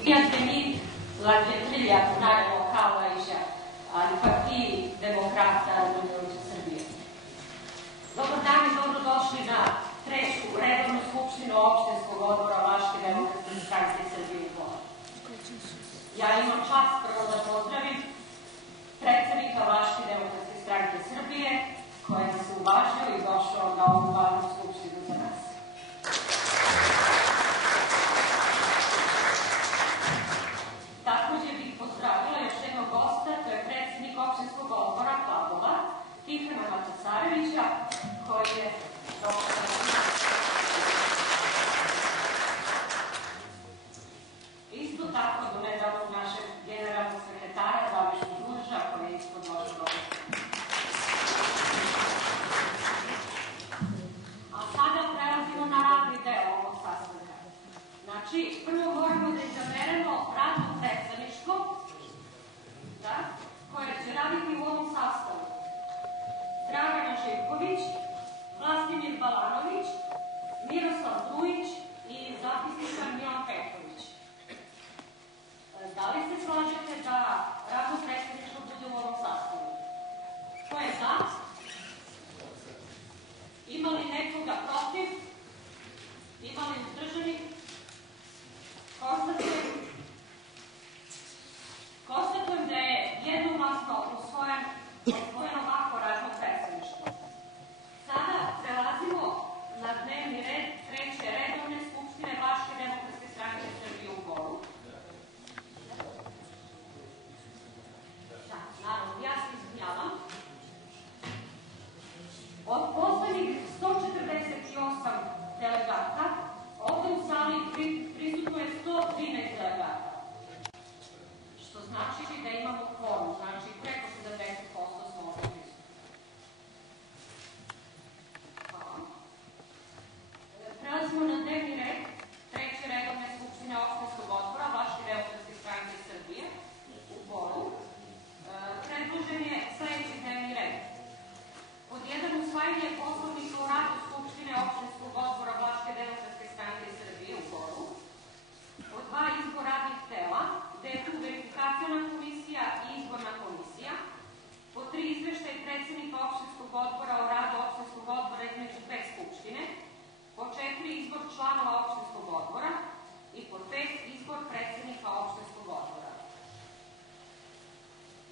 Приятели l'Argentrija naravno Kalajža, ali partiji demokrata Republike Srbije. Dobar dan i dobrodošli na treću redovnu skupštinu opštinskog odbora Vlaške demokratske stranke Srbije u Boru. Ja imam čast prvo da pozdravim predsednika Vlaške demokratske stranke Srbije, koji se uvažio i došao na ovu važnu skupštinu za nas. Takođe bih pozdravila još jednog gosta, to je predsednik opštinskog odbora Kladova, Tihana Mačacarevića, koji je došao na nas. Isto tako do nedavnog našeg generalnog sekretara Zavišnjeg Druža, koji je isto došao. A sada prelazimo na radni deo ovog sastanka. Znači, prvo moramo da izaberemo radno predstavništvo, koje će raditi u ovom sastavu. Dragana Živković, Vlastimir Balanović, Miroslav Grujić i zapisničar Milan Petrović. Da li se slažete da radno predstavništvo bude u ovom sastavu? Ko je za? Ima li nekoga protiv? Ima li uzdržanih? Konstatujem da je jednoglasno usvojeno ovako radno predstavništvo. Sada prelazimo na dnevni red treće redovne skupštine Vlaške demokratske stranke Srbije u Boru. Naravno, ja se izvinjavam. Od poslednjih 148 delegata ovde u sali prisutno je 113 delegata. Što znači da imamo kvorum, znači preko 70% smo ovde prisutni. Hvala. Prelazimo na dnevni red treće redovne skupštine opštinskog odbora Vlaške demokratske stranke Srbije u Boru. Predložen je sledeći dnevni red. Pod 1. usvajanje Poslovnika o radu Skupštine opštinskog odbora Vlaške demokratske stranke Srbije u Boru. Pod 2. izbor radnih tela, gde je tu verifikaciona komisija i izborna komisija. Pod 3. izveštaj predsednika opštinskog odbora o radu opštinskog odbora između dve skupštine. Pod 4. izbor članova opštinskog odbora. I pod 5. izbor predsednika opštinskog odbora.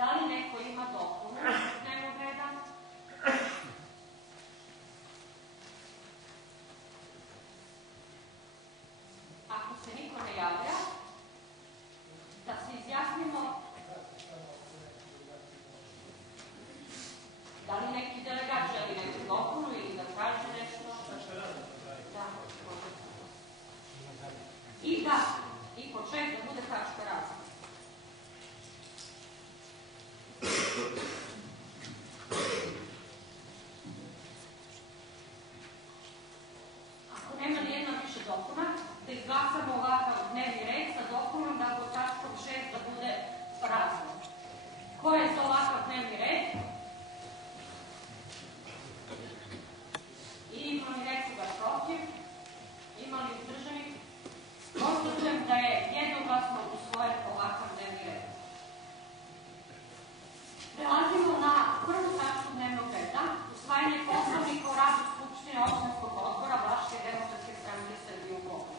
Da li neko ima dopunu dnevnog reda? Ako se niko ne javlja, da se izjasnimo. Da li neki delegat želi neku dopunu ili da kaže nešto? Da. I da, i pod 6 da bude tačka razlika. Ako nema nijedna više dopuna, da izglasamo ovakav dnevni red sa dopunom da pod tačkom 6 da bude razlog. Ko je za ovakav dnevni red? I ima li nekoga protiv? Ima li uzdržanih? Konstatujem da je jednoglasno usvojen ovakav dnevni red. Prelazimo na prvu tačku dnevnog reda, usvajanje Poslovnika o radu Skupštine opštinskog odbora Vlaške demokratske stranke Srbije u Boru.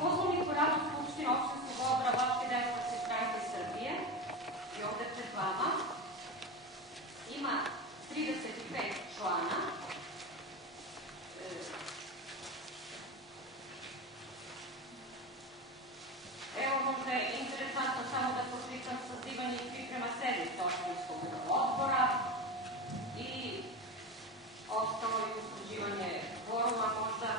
Poslovnik o radu Skupštine opštinskog odbora Vlaške demokratske stranke Srbije je ovde pred vama. Ima 35 člana. Evo, možda je interesantno samo da pročitam sazivanje i priprema sednice opštinskog odbora i ostalo je utvrđivanje kvoruma, možda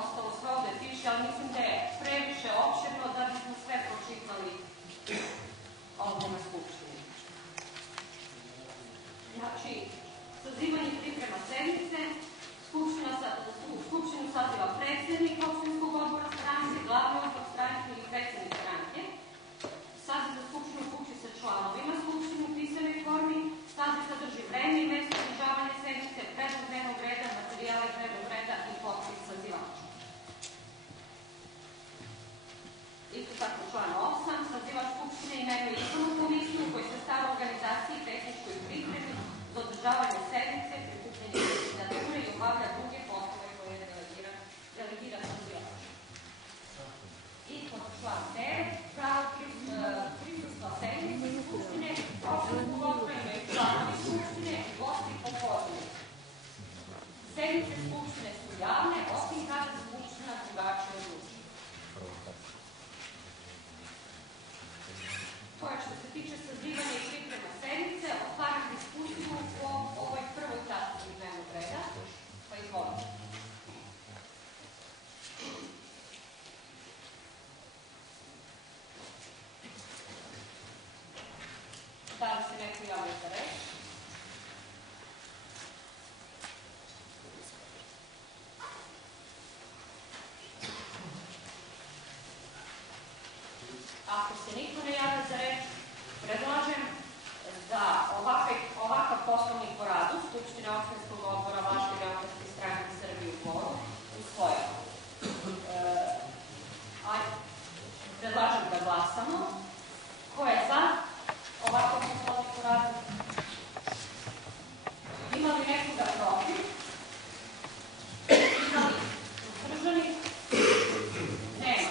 ostalo sve ovde piše, ali mislim da je previše opširno da bismo sve pročitali ovde na Skupštini. Znači, sazivanje i priprema sednice, Skupštinu saziva predsednik opštinskog odbora stranke, glavni odbor stranke ili predsednik stranke. Saziv za Skupštinu kući sa članovima Skupštine u pisanoj formi. Saziv sadrži vreme i mesto sednice Skupštine su javne, osim kada Skupština drugačije odluči. To je što se tiče sazivanja i priprema sednice. Otvaram diskusiju po ovoj prvoj tački dnevnog reda. Pa izvolite. Da li se neko javlja za reč? Ako se niko ne javlja za reč, predlažem da ovakav poslovnik o radu Skupštine opštinskog odbora Vlaške demokratske stranke Srbije u Boru usvojamo. Predlažem da glasamo. Ko je za ovakav poslovnik o radu? Ima li nekoga protiv? Ima li uzdržanih? Nema.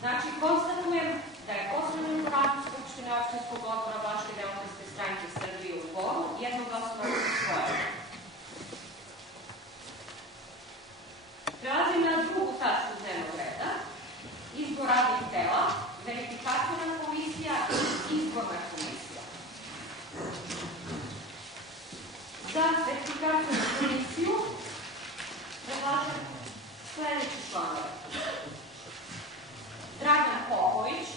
Znači, konstatujem da je poslovnik o radu Skupštine opštinskog odbora Vlaške demokratske stranke Srbije u Boru jednoglasno usvojen. Prelazim na drugu tačku dnevnog reda. Izbor radnih tela, verifikaciona komisija i izborna komisija. Za verifikacionu komisiju predlažem sledeći članove. Dragan Popović,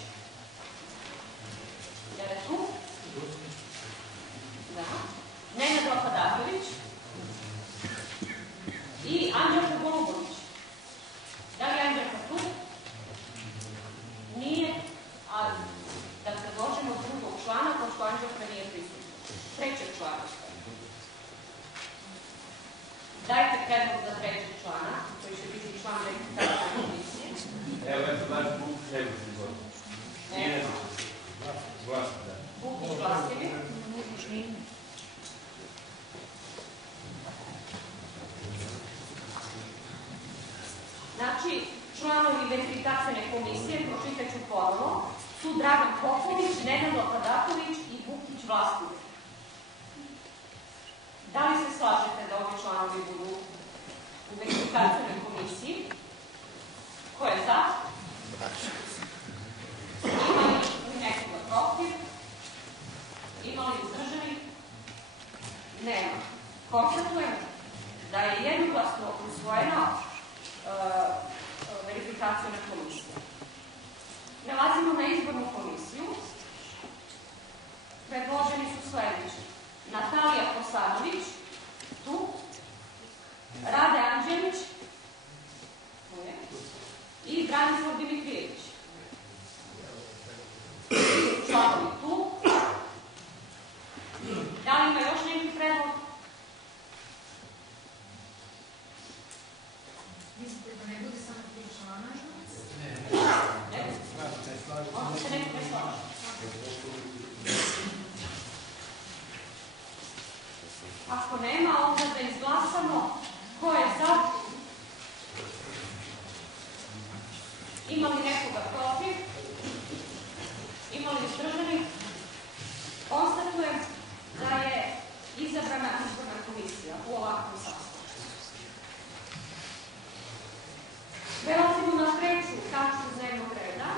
je li tu? Da. Nenad Opadatović i Anđelka Golubović. Da li je Anđelka tu? Nije, ali da predložimo drugog člana, pošto Anđelka nije prisutna. Trećeg člana. Dajte predlog za trećeg člana, koji će biti član verifikacione komisije. Evo, eto, daš Buk, nego si izvod. Nije glasno, da. Buk i Glasivi. Znači, članovi verifikacione komisije, pročitat ću ponovo, su Dragan Popović, Nenad Opadatović i Bukić Vlastivi. Da li se slažete da ovi članovi budu u verifikacionoj komisiji? Ko je za? Ima li nekoga protiv? Ima li uzdržanih? Nema. Konstatujem da je jednoglasno usvojena verifikaciona komisija. Prelazimo na izbornu komisiju. Predloženi su sledeći: Natalija Kosanović, tu, Rade Anđelić, i Branislav Dimitrijević. Članovi tu. Da li ima još neki predlog? Mislite da ne bude samo 3 člana? Ne. Onda se neko ne slaže. Ako nema, onda da izglasamo ko je za. Ima li nekoga protiv? Ima li uzdržanih? Konstatujem da je izabrana izborna komisija u ovakvom sastavu. Prelazimo na treću tačku dnevnog reda,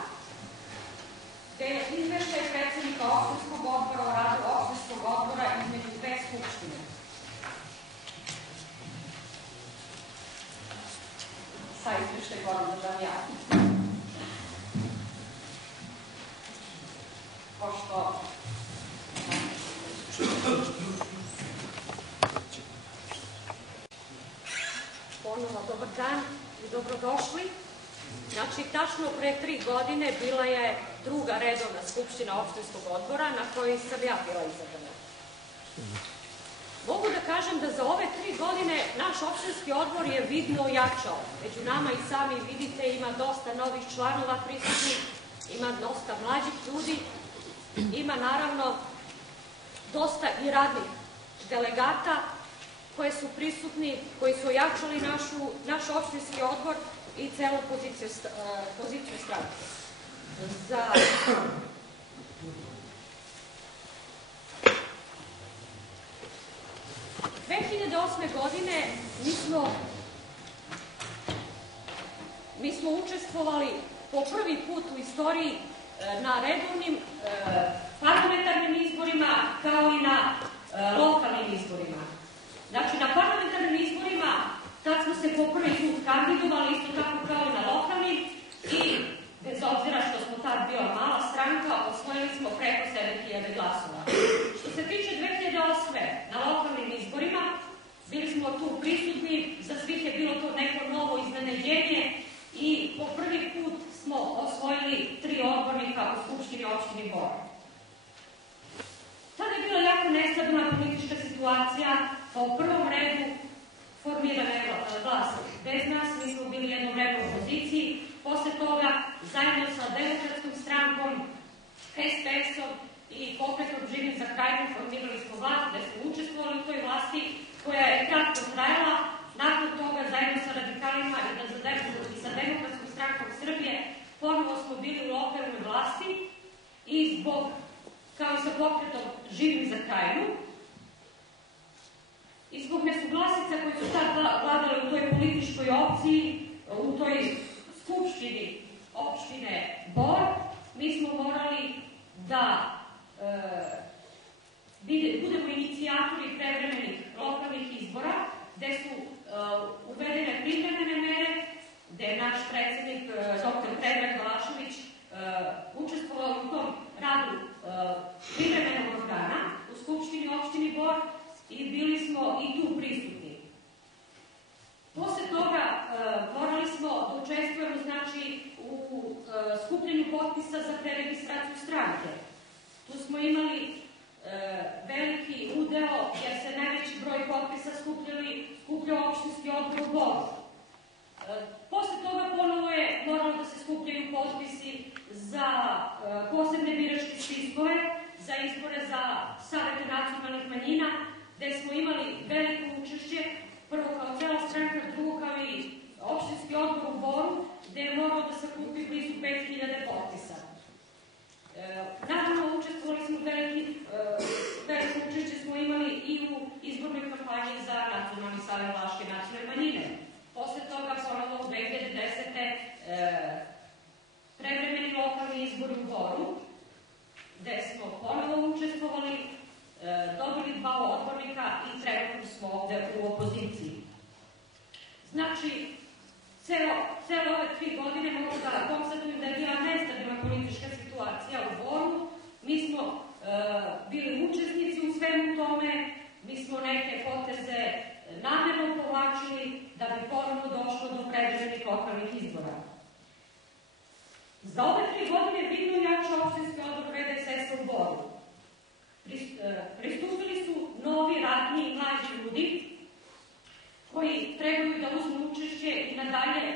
gde je izveštaj predsednika opštinskog odbora o radu opštinskog odbora između dve skupštine. Sa izveštaj moram da dam ja. Pošto ponovo dobar dan i dobrodošli. Znači, tačno pre 3 godine bila je druga redovna skupština opštinskog odbora na kojoj sam ja bila izabrana. Mogu da kažem da za ove 3 godine naš opštinski odbor je vidno jačao. Među nama i sami vidite, ima dosta novih članova prisutnih, ima dosta mlađih ljudi, ima naravno dosta i radnih delegata koje su prisutni, koji su ojačali naš opštinski odbor i celu poziciju stranke. Za 2012. 2008. godine mi smo učestvovali po prvi put u istoriji na redovnim parlamentarnim izborima kao i na lokalnim izborima. Znači, na parlamentarnim izborima tad smo se po prvi put kandidovali, isto tako kao i na lokalnim, i bez obzira što smo tad bila mala stranka, osvojili smo preko 7.000 glasova. Što se tiče 2008. na lokalnim izborima, bili smo tu prisutni, za svih je bilo to neko novo iznenađenje i po prvi put smo osvojili 3 odbornika u Skupštini opštine Bor. Tada je bila jako nestabilna politička situacija, pa u prvom redu formirana je vlast bez nas, mi smo bili jednom redu u opoziciji, posle toga zajedno sa Demokratskom strankom, SPS-om i Pokretom Živim za Krajinu formirali smo vlast, gde smo učestvovali u toj vlasti koja je kratko trajala. Nakon toga zajedno sa radikalima i sa Demokratskom strankom Srbije ponovo smo bili u lokalnoj vlasti i zbog, kao i sa Pokretom Živim za Krajinu, i zbog nesuglasica koji su tad vladali u toj političkoj opciji, u toj skupštini opštine Bor, mi smo morali da budemo inicijatori prevremenih lokalnih izbora, gde su uvedene privremene mere, gde je naš predsednik dr. Predrag Balašević učestvovao u tom radu privremenog organa u skupštini opštini Bor i bili smo i tu prisutni. Posle toga morali smo da učestvujemo, znači, u skupljenju potpisa za preregistraciju stranke. Tu smo imali veliki udeo, jer se najveći broj potpisa skupljao opštinski odbor u Boru. Posle toga ponovo je moralo da se skupljaju potpisi za posebne biračke spiskove, za izbore za savete nacionalnih manjina, gde smo imali veliko učešće, prvo kao cela stranka, drugo kao i opštinski odbor u Boru, gde je moralo da se kupi blizu 5.000 potpisa. Naravno, učestvovali smo veliko učešće smo imali i u izbornoj kampanji za Nacionalni savet vlaške nacionalne manjine. Posle toga, ponovo u 2010. Prevremeni lokalni izbori u Boru, gde smo ponovo učestvovali, dobili 2 odbornika i trenutno smo ovde u opoziciji. Znači, cele ove 3 godine mogu da konstatujem da je bila nestabilna politička situacija u Boru. Mi smo bili učesnici u svemu tome, mi smo neke poteze namerno povlačili da bi ponovno došlo do prevremenih lokalnih izbora. Za ove 3 godine vidno jače opštinski odbor VDSS u Boru. Pristupili su novi, radni i mlađi ljudi koji trebaju da uzmu učešće i nadalje